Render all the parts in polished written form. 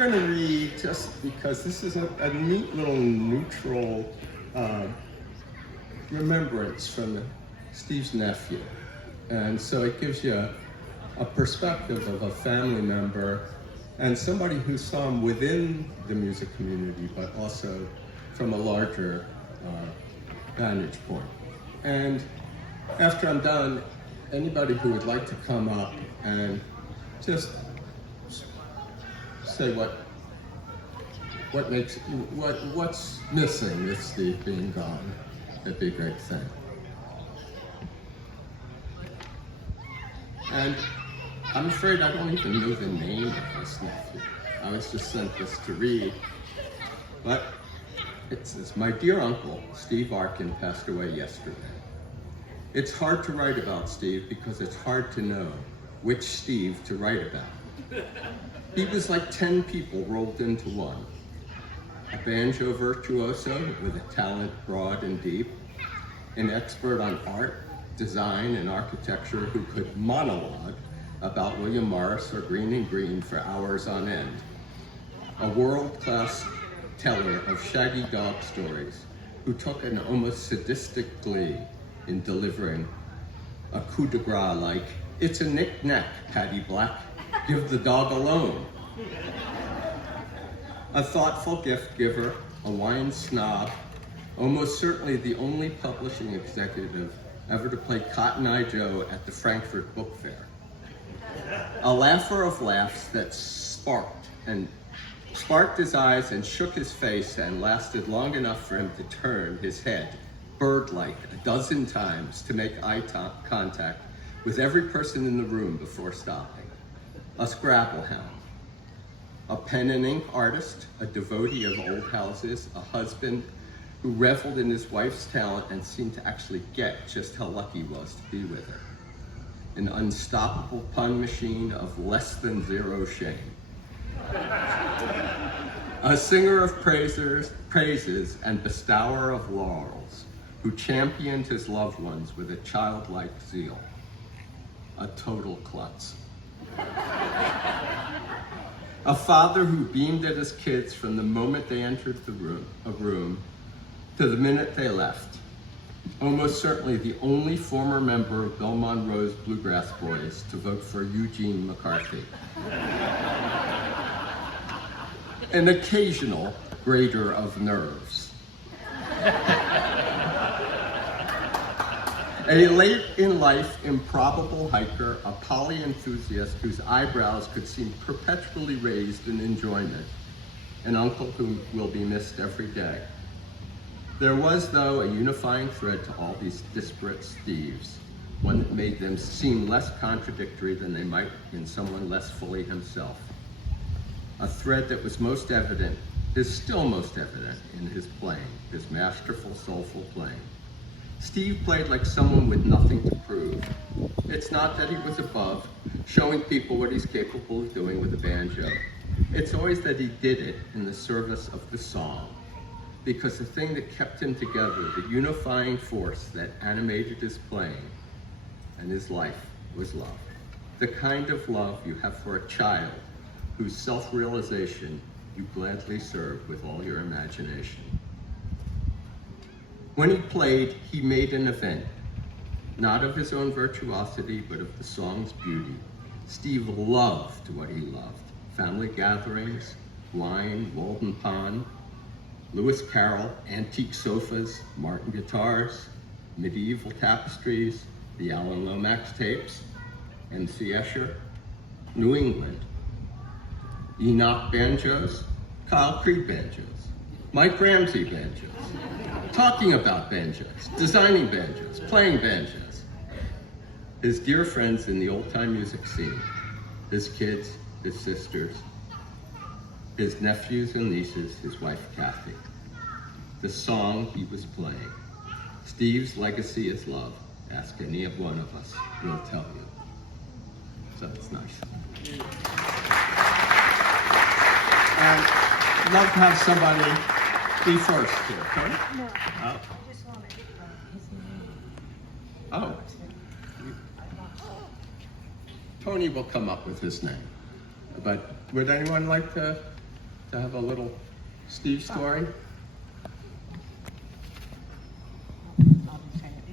I'm going to read just because this is a neat little neutral remembrance from Steve's nephew. And so it gives you a perspective of a family member and somebody who saw him within the music community, but also from a larger vantage point. And after I'm done, anybody who would like to come up and just say what's missing with Steve being gone, that'd be a great thing. And I'm afraid I don't even know the name of this nephew. I was just sent this to read, but it says, "My dear uncle, Steve Arkin, passed away yesterday. It's hard to write about Steve because it's hard to know which Steve to write about. He was like 10 people rolled into one. A banjo virtuoso with a talent broad and deep, an expert on art, design, and architecture who could monologue about William Morris or Green and Green for hours on end. A world-class teller of shaggy dog stories who took an almost sadistic glee in delivering a coup de grace like, 'It's a knick-knack, Patty Black, give the dog a loan.' A thoughtful gift giver, a wine snob, almost certainly the only publishing executive ever to play Cotton Eye Joe at the Frankfurt Book Fair. A laugher of laughs that sparked his eyes and shook his face and lasted long enough for him to turn his head, bird-like, a dozen times to make eye contact with every person in the room before stopping. A Scrabble hound. A pen and ink artist, a devotee of old houses, a husband who reveled in his wife's talent and seemed to actually get just how lucky he was to be with her. An unstoppable pun machine of less than zero shame. A singer of praises and bestower of laurels, who championed his loved ones with a childlike zeal. A total klutz. A father who beamed at his kids from the moment they entered a room to the minute they left. Almost certainly the only former member of Belmont Rose Bluegrass Boys to vote for Eugene McCarthy. An occasional grader of nerves. A late-in-life improbable hiker, a poly-enthusiast whose eyebrows could seem perpetually raised in enjoyment, an uncle who will be missed every day. There was, though, a unifying thread to all these disparate Steves, one that made them seem less contradictory than they might in someone less fully himself. A thread that was most evident, is still most evident in his playing, his masterful, soulful playing. Steve played like someone with nothing to prove. It's not that he was above, showing people what he's capable of doing with a banjo. It's always that he did it in the service of the song, because the thing that kept him together, the unifying force that animated his playing and his life, was love. The kind of love you have for a child whose self-realization you gladly serve with all your imagination. When he played, he made an event, not of his own virtuosity, but of the song's beauty. Steve loved what he loved. Family gatherings, wine, Walden Pond, Lewis Carroll, antique sofas, Martin guitars, medieval tapestries, the Alan Lomax tapes, MC Escher, New England, Enoch banjos, Kyle Creed banjos, Mike Ramsey banjos, talking about banjos, designing banjos, playing banjos. His dear friends in the old-time music scene, his kids, his sisters, his nephews and nieces, his wife Kathy. The song he was playing. Steve's legacy is love. Ask any of one of us, we'll tell you. So it's nice. And I'd love to have somebody be first here, okay? No, Oh. I just want to his name. Oh. Tony will come up with his name. But would anyone like to to have a little Steve story?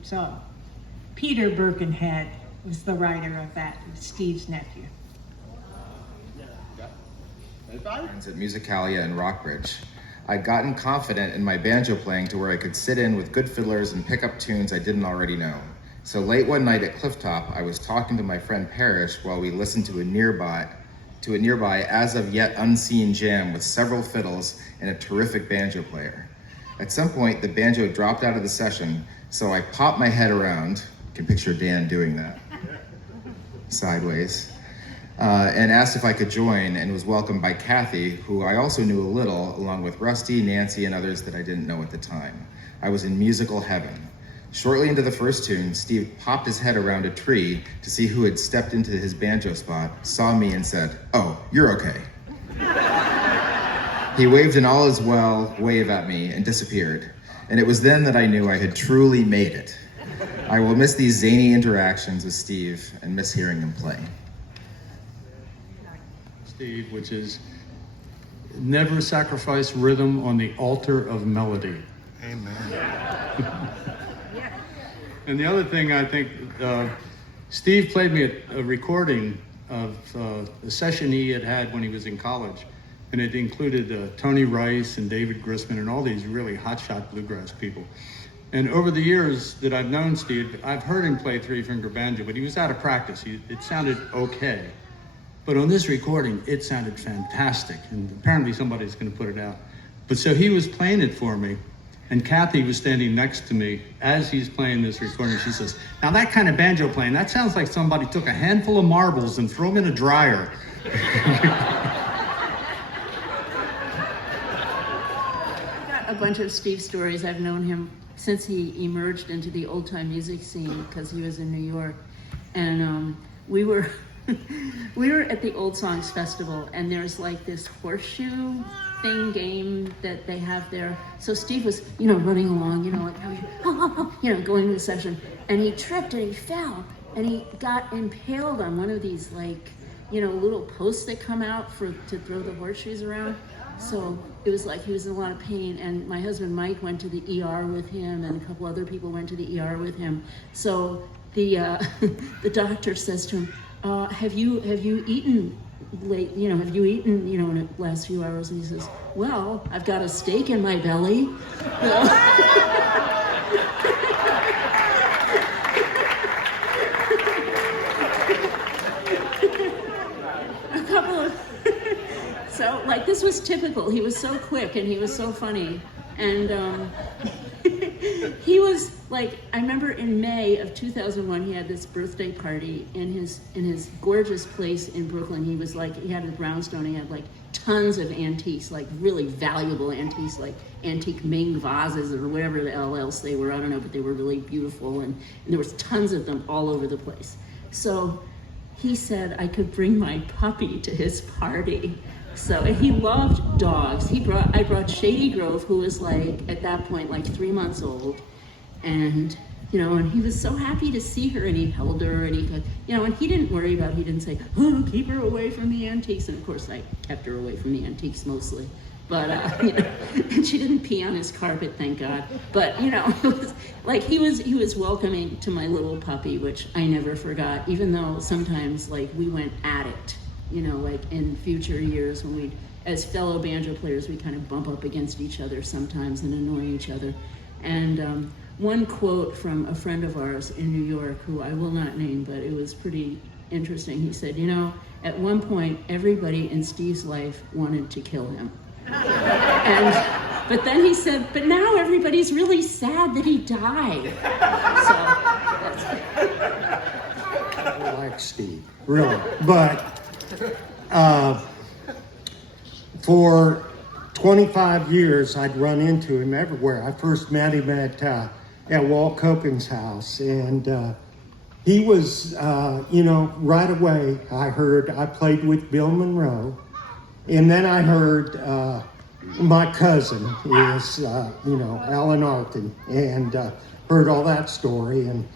It's Peter Birkenhead was the writer of that, Steve's nephew. Friends at Musicalia in Rockbridge. I'd gotten confident in my banjo playing to where I could sit in with good fiddlers and pick up tunes I didn't already know. So late one night at Clifftop, I was talking to my friend Parrish while we listened to a nearby as of yet unseen jam with several fiddles and a terrific banjo player. At some point, the banjo dropped out of the session, so I popped my head around, you can picture Dan doing that, sideways, and asked if I could join, and was welcomed by Kathy, who I also knew a little, along with Rusty, Nancy, and others that I didn't know at the time. I was in musical heaven. Shortly into the first tune, Steve popped his head around a tree to see who had stepped into his banjo spot, saw me, and said, "Oh, you're okay." He waved an all is well wave at me and disappeared. And it was then that I knew I had truly made it. I will miss these zany interactions with Steve and miss hearing him play. Steve, which is never sacrifice rhythm on the altar of melody. Amen. And the other thing I think, Steve played me a recording of a session he had when he was in college. And it included Tony Rice and David Grisman and all these really hotshot bluegrass people. And over the years that I've known Steve, I've heard him play three-finger banjo, but he was out of practice. It sounded okay. But on this recording, it sounded fantastic. And apparently somebody's gonna put it out. But so he was playing it for me. And Kathy was standing next to me as he's playing this recording. She says, "Now that kind of banjo playing, that sounds like somebody took a handful of marbles and threw them in a dryer." A bunch of Steve stories. I've known him since he emerged into the old time music scene because he was in New York, and we were at the Old Songs Festival, and there's like this horseshoe thing game that they have there. So Steve was, running along, like going to the session, and he tripped and he fell, and he got impaled on one of these little posts that come out to throw the horseshoes around. So it was like he was in a lot of pain, and my husband Mike went to the ER with him, and a couple other people went to the ER with him. So the the doctor says to him, "Have you eaten late? Have you eaten in the last few hours?" And he says, "Well, I've got a steak in my belly." A couple of So, this was typical. He was so quick and he was so funny. And he was I remember in May of 2001, he had this birthday party in his gorgeous place in Brooklyn. He had a brownstone. He had tons of antiques, really valuable antiques, like antique Ming vases or whatever the hell else they were. I don't know, but they were really beautiful. And there was tons of them all over the place. So he said I could bring my puppy to his party. So, and he loved dogs. I brought Shady Grove, who was at that point 3 months old, and and he was so happy to see her, and he held her, and and he didn't worry about. He didn't say, "Oh, keep her away from the antiques." And of course, I kept her away from the antiques mostly. But and she didn't pee on his carpet, thank God. But it was he was welcoming to my little puppy, which I never forgot. Even though sometimes we went at it. In future years when we, as fellow banjo players, we kind of bump up against each other sometimes and annoy each other. And one quote from a friend of ours in New York, who I will not name, but it was pretty interesting. He said, at one point, everybody in Steve's life wanted to kill him. But then he said, but now everybody's really sad that he died. So that's I like Steve, really. But for 25 years, I'd run into him everywhere. I first met him at Walt Copen's house, and he was, right away, I played with Bill Monroe, and then I heard my cousin is, Alan Arkin, and heard all that story, and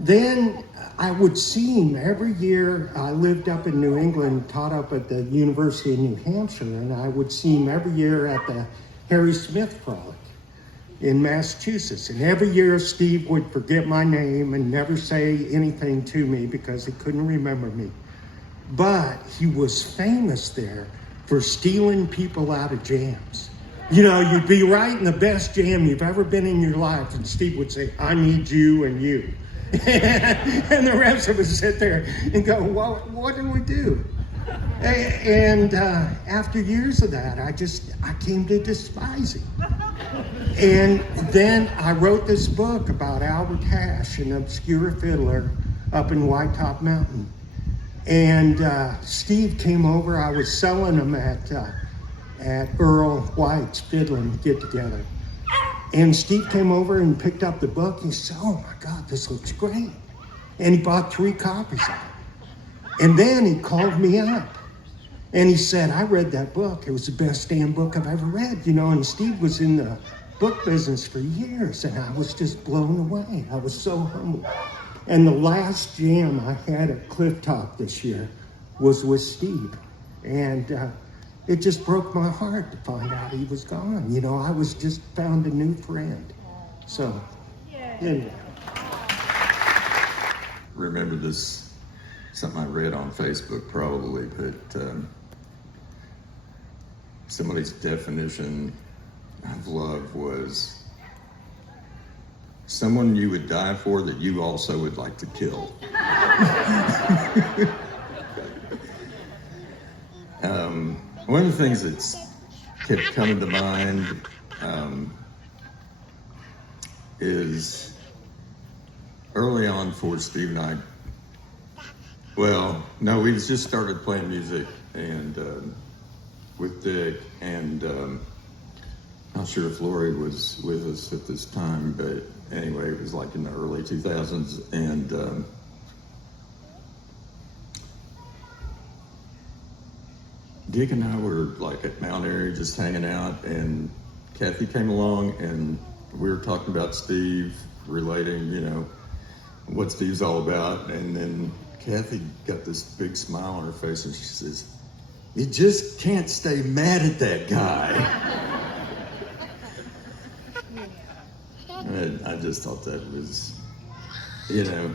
Then I would see him every year. I lived up in New England, taught up at the University of New Hampshire, and I would see him every year at the Harry Smith Frolic in Massachusetts. And every year Steve would forget my name and never say anything to me because he couldn't remember me. But he was famous there for stealing people out of jams. You know, you'd be writing the best jam you've ever been in your life, and Steve would say, "I need you and you." And the rest of us sit there and go, "Well, what do we do?" And after years of that, I came to despise him. And then I wrote this book about Albert Hash, an obscure fiddler up in White Top Mountain. And Steve came over. I was selling them at Earl White's fiddling get-together. And Steve came over and picked up the book. He said, "Oh my God, this looks great." And he bought 3 copies of it. And then he called me up. And he said, "I read that book. It was the best damn book I've ever read." You know, and Steve was in the book business for years, and I was just blown away. I was so humbled. And the last jam I had at Cliff Top this year was with Steve. And it just broke my heart to find out he was gone. You know, I was just found a new friend. So, anyway. Remember this, something I read on Facebook probably, but somebody's definition of love was someone you would die for that you also would like to kill. One of the things that's kept coming to mind is early on for Steve and I, we just started playing music and with Dick, and not sure if Lori was with us at this time, but anyway, it was like in the early 2000s, and Dick and I were like at Mount Airy just hanging out, and Kathy came along, and we were talking about Steve, relating, you know, what Steve's all about, and then Kathy got this big smile on her face, and she says, "You just can't stay mad at that guy." And I just thought that was, you know,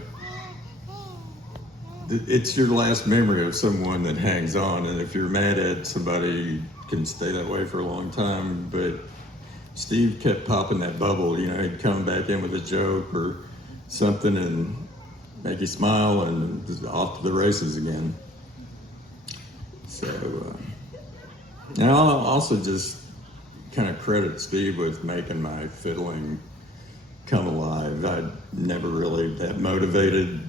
it's your last memory of someone that hangs on, and if you're mad at somebody, you can stay that way for a long time. But Steve kept popping that bubble, you know, he'd come back in with a joke or something and make you smile, and just off to the races again. So, and I'll also just kind of credit Steve with making my fiddling come alive. I'd never really that motivated.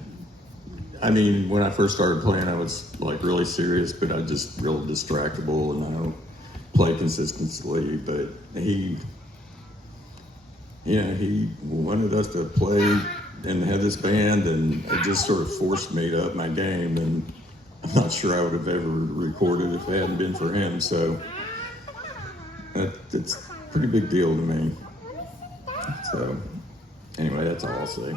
I mean, when I first started playing, I was like really serious, but I just real distractible, and I don't play consistently. But he wanted us to play and have this band, and it just sort of forced me to up my game. And I'm not sure I would have ever recorded if it hadn't been for him. So it's a pretty big deal to me. So anyway, that's all I'll say.